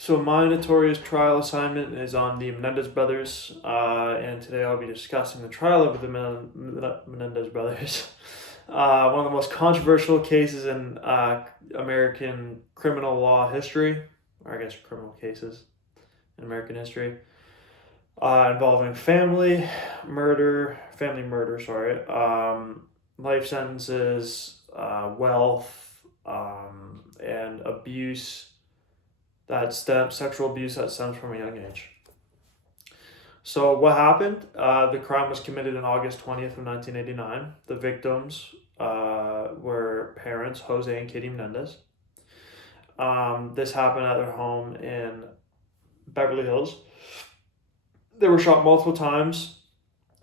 So my Notorious trial assignment is on the Menendez brothers, and today I'll be discussing the trial of the Menendez brothers. One of the most controversial cases in American criminal law history, or I guess criminal cases in American history, involving family murder, sorry, life sentences, wealth, and sexual abuse that stems from a young age. So what happened? The crime was committed on August 20th of 1989. The victims were parents Jose and Kitty Menendez. This happened at their home in Beverly Hills. They were shot multiple times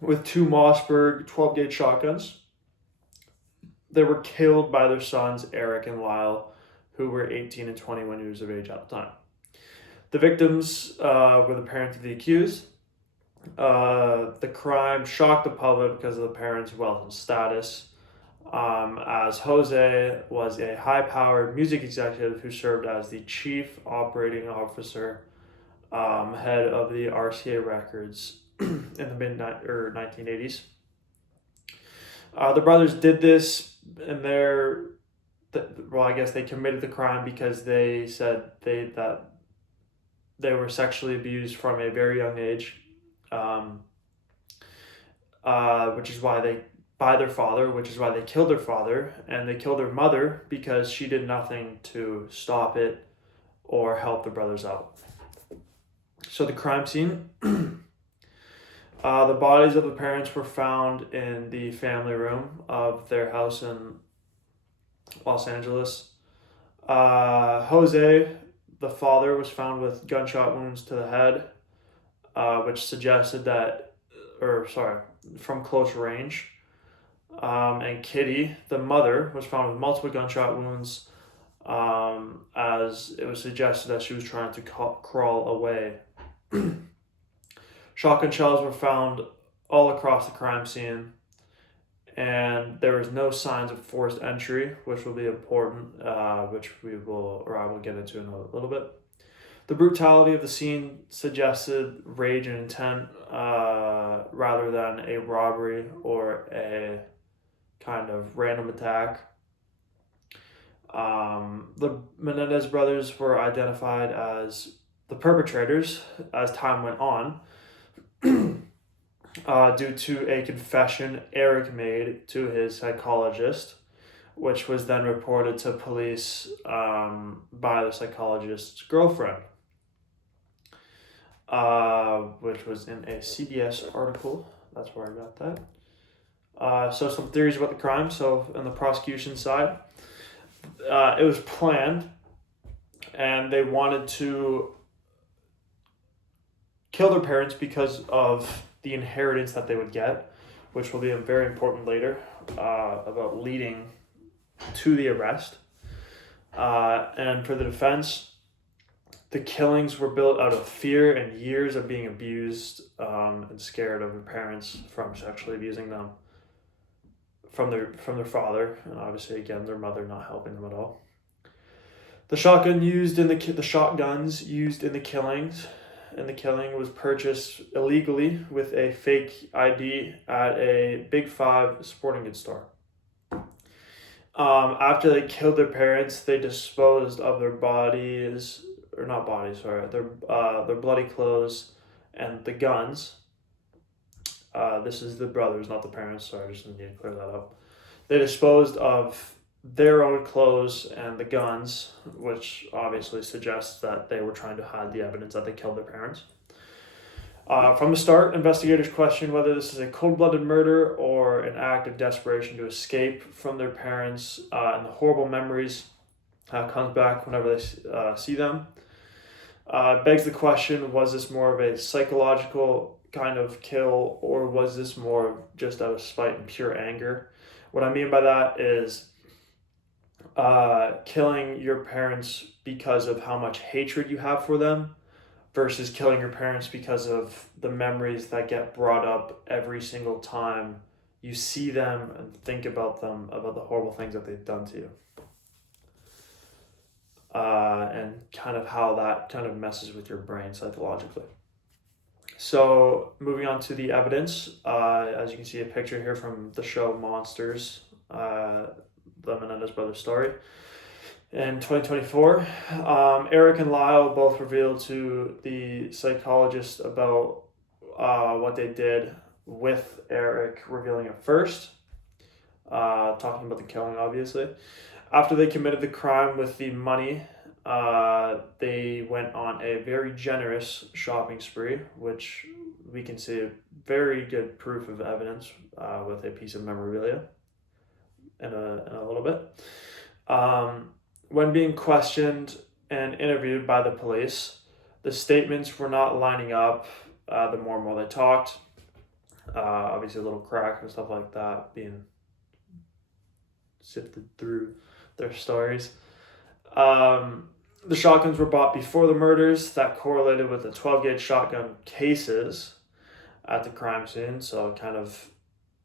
with two Mossberg 12-gauge shotguns. They were killed by their sons Eric and Lyle, who were 18 and 21 years of age at the time. The victims were the parents of the accused. The crime shocked the public because of the parents' wealth and status, as Jose was a high-powered music executive who served as the chief operating officer, head of the RCA Records in the mid-1980s. The brothers did this in I guess they committed the crime because they said that they were sexually abused from a very young age, which is why they killed their father, and they killed their mother because she did nothing to stop it or help the brothers out. So the crime scene, the bodies of the parents were found in the family room of their house in Los Angeles. Jose, the father, was found with gunshot wounds to the head, which suggested from close range. And Kitty, the mother, was found with multiple gunshot wounds, as it was suggested that she was trying to crawl away. Shotgun shells were found all across the crime scene, and there was no signs of forced entry, which will be important, which I will get into in a little bit. The brutality of the scene suggested rage and intent, rather than a robbery or a kind of random attack. The Menendez brothers were identified as the perpetrators as time went on, due to a confession Eric made to his psychologist, which was then reported to police by the psychologist's girlfriend, which was in a CBS article. That's where I got that. So some theories about the crime. So on the prosecution side, it was planned, and they wanted to kill their parents because of the inheritance that they would get, which will be very important later, about leading to the arrest. And for the defense, the killings were built out of fear and years of being abused, and scared of their parents from sexually abusing them from their father, and obviously again their mother not helping them at all. The shotguns used in the killing was purchased illegally with a fake ID at a Big Five sporting goods store. After they killed their parents, they disposed of their their bloody clothes and the guns. This is the brothers, not the parents. Sorry, I just need to clear that up. They disposed of their own clothes and the guns, which obviously suggests that they were trying to hide the evidence that they killed their parents. From the start, investigators questioned whether this is a cold-blooded murder or an act of desperation to escape from their parents, and the horrible memories comes back whenever they see them. Begs the question, was this more of a psychological kind of kill, or was this more just out of spite and pure anger? What I mean by that is killing your parents because of how much hatred you have for them versus killing your parents because of the memories that get brought up every single time you see them and think about them, about the horrible things that they've done to you. and kind of how that kind of messes with your brain psychologically. So moving on to the evidence, as you can see a picture here from the show Monsters, the Menendez brothers story. In 2024, Eric and Lyle both revealed to the psychologist about what they did, with Eric revealing it first, talking about the killing, obviously. After they committed the crime with the money, they went on a very generous shopping spree, which we can see a very good proof of evidence with a piece of memorabilia in a little bit. When being questioned and interviewed by the police, the statements were not lining up the more and more they talked. Obviously, a little crack and stuff like that being sifted through their stories. The shotguns were bought before the murders. That correlated with the 12-gauge shotgun cases at the crime scene, so it kind of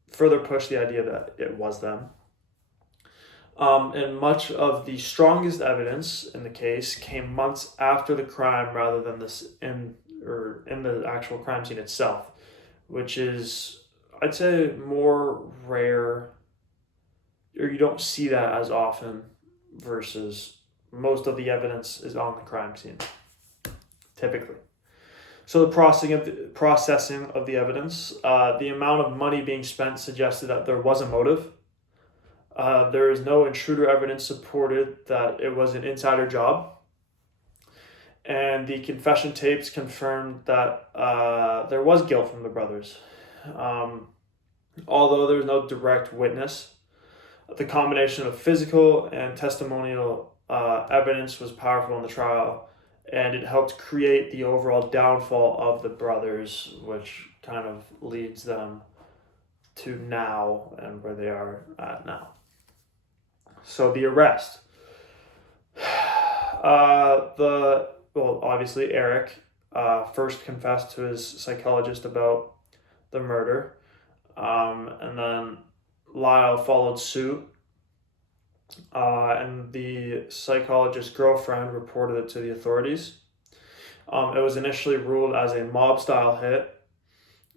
further pushed the idea that it was them. And much of the strongest evidence in the case came months after the crime rather than in the actual crime scene itself, which is, I'd say, more rare, or you don't see that as often, versus most of the evidence is on the crime scene, typically. So the processing of the evidence, the amount of money being spent suggested that there was a motive. There is no intruder evidence supported that it was an insider job. And the confession tapes confirmed that there was guilt from the brothers. Although there was no direct witness, the combination of physical and testimonial evidence was powerful in the trial, and it helped create the overall downfall of the brothers, which kind of leads them to now and where they are at now. So the arrest. Obviously Eric first confessed to his psychologist about the murder, and then Lyle followed suit, and the psychologist's girlfriend reported it to the authorities. It was initially ruled as a mob-style hit,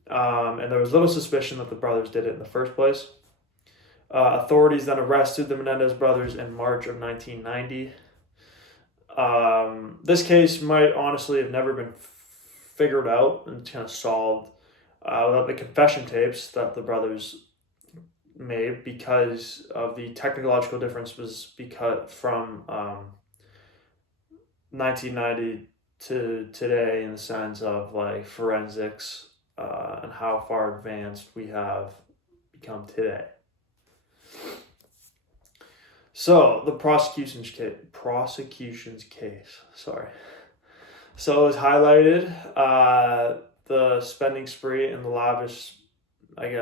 and there was little suspicion that the brothers did it in the first place. Authorities then arrested the Menendez brothers in March of 1990. This case might honestly have never been figured out and kind of solved without the confession tapes that the brothers made, because of the technological differences from 1990 to today, in the sense of like forensics and how far advanced we have become today. So the prosecution's case. So it was highlighted the spending spree and the lavish,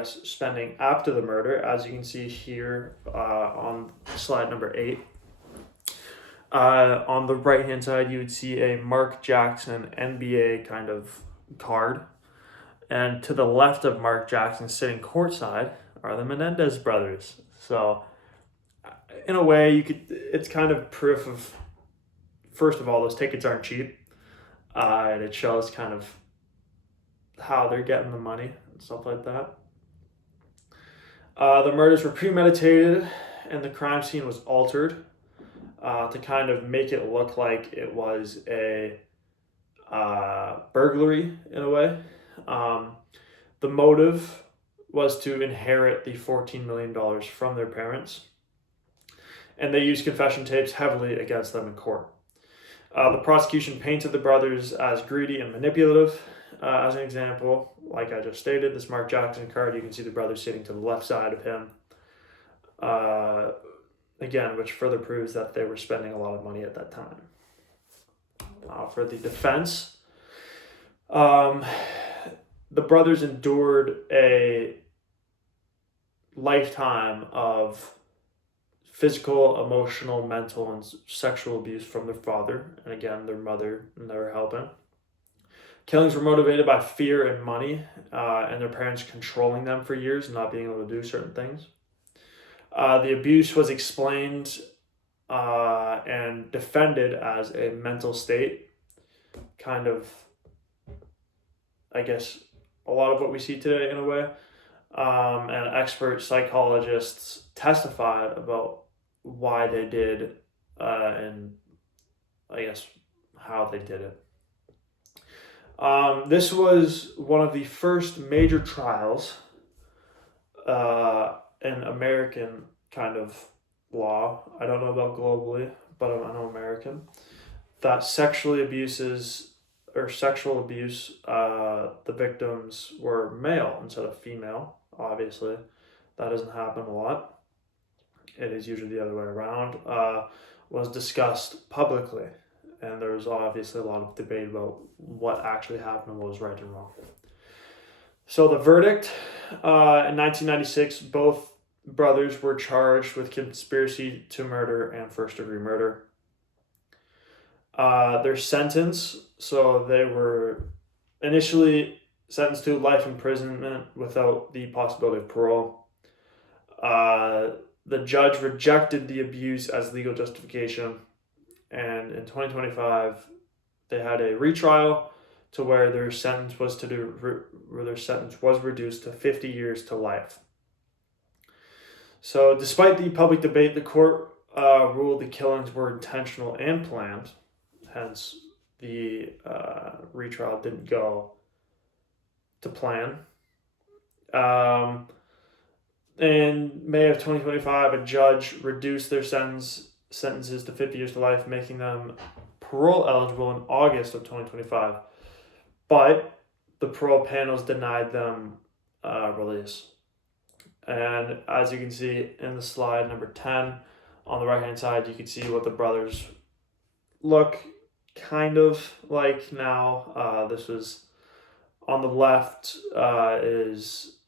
spending after the murder, as you can see here on slide number 8. On the right hand side, you would see a Mark Jackson NBA kind of card, and to the left of Mark Jackson, sitting courtside, are the Menendez brothers. So in a way, it's kind of proof of, first of all, those tickets aren't cheap, and it shows kind of how they're getting the money and stuff like that. The murders were premeditated, and the crime scene was altered to kind of make it look like it was a burglary in a way. The motive was to inherit the $14 million from their parents, and they used confession tapes heavily against them in court. The prosecution painted the brothers as greedy and manipulative. As an example, like I just stated, this Mark Jackson card, you can see the brothers sitting to the left side of him. Again, which further proves that they were spending a lot of money at that time. For the defense, the brothers endured a lifetime of physical, emotional, mental, and sexual abuse from their father, and again, their mother, and they were helping. Killings were motivated by fear and money, and their parents controlling them for years and not being able to do certain things. The abuse was explained and defended as a mental state, kind of, I guess, a lot of what we see today in a way. And expert psychologists testified about why they did, and I guess how they did it. This was one of the first major trials in American kind of law. I don't know about globally, but I know American. That sexual abuse, the victims were male instead of female. Obviously, that doesn't happen a lot. It is usually the other way around. Was discussed publicly, and there was obviously a lot of debate about what actually happened and what was right and wrong. So the verdict, in 1996, both brothers were charged with conspiracy to murder and first-degree murder. Their sentence, so they were initially sentenced to life imprisonment without the possibility of parole. The judge rejected the abuse as legal justification, and in 2025, they had a retrial to where their sentence was reduced to 50 years to life. So, despite the public debate, the court ruled the killings were intentional and planned. Hence, the retrial didn't go to plan. In May of 2025, a judge reduced their sentences to 50 years to life, making them parole eligible in August of 2025. But the parole panels denied them release. And as you can see in the slide number 10, on the right-hand side, you can see what the brothers look kind of like now. This was on the left, is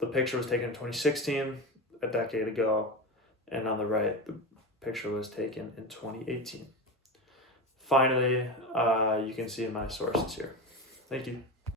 the picture was taken in 2016, a decade ago, and on the right, the picture was taken in 2018. Finally, you can see my sources here. Thank you.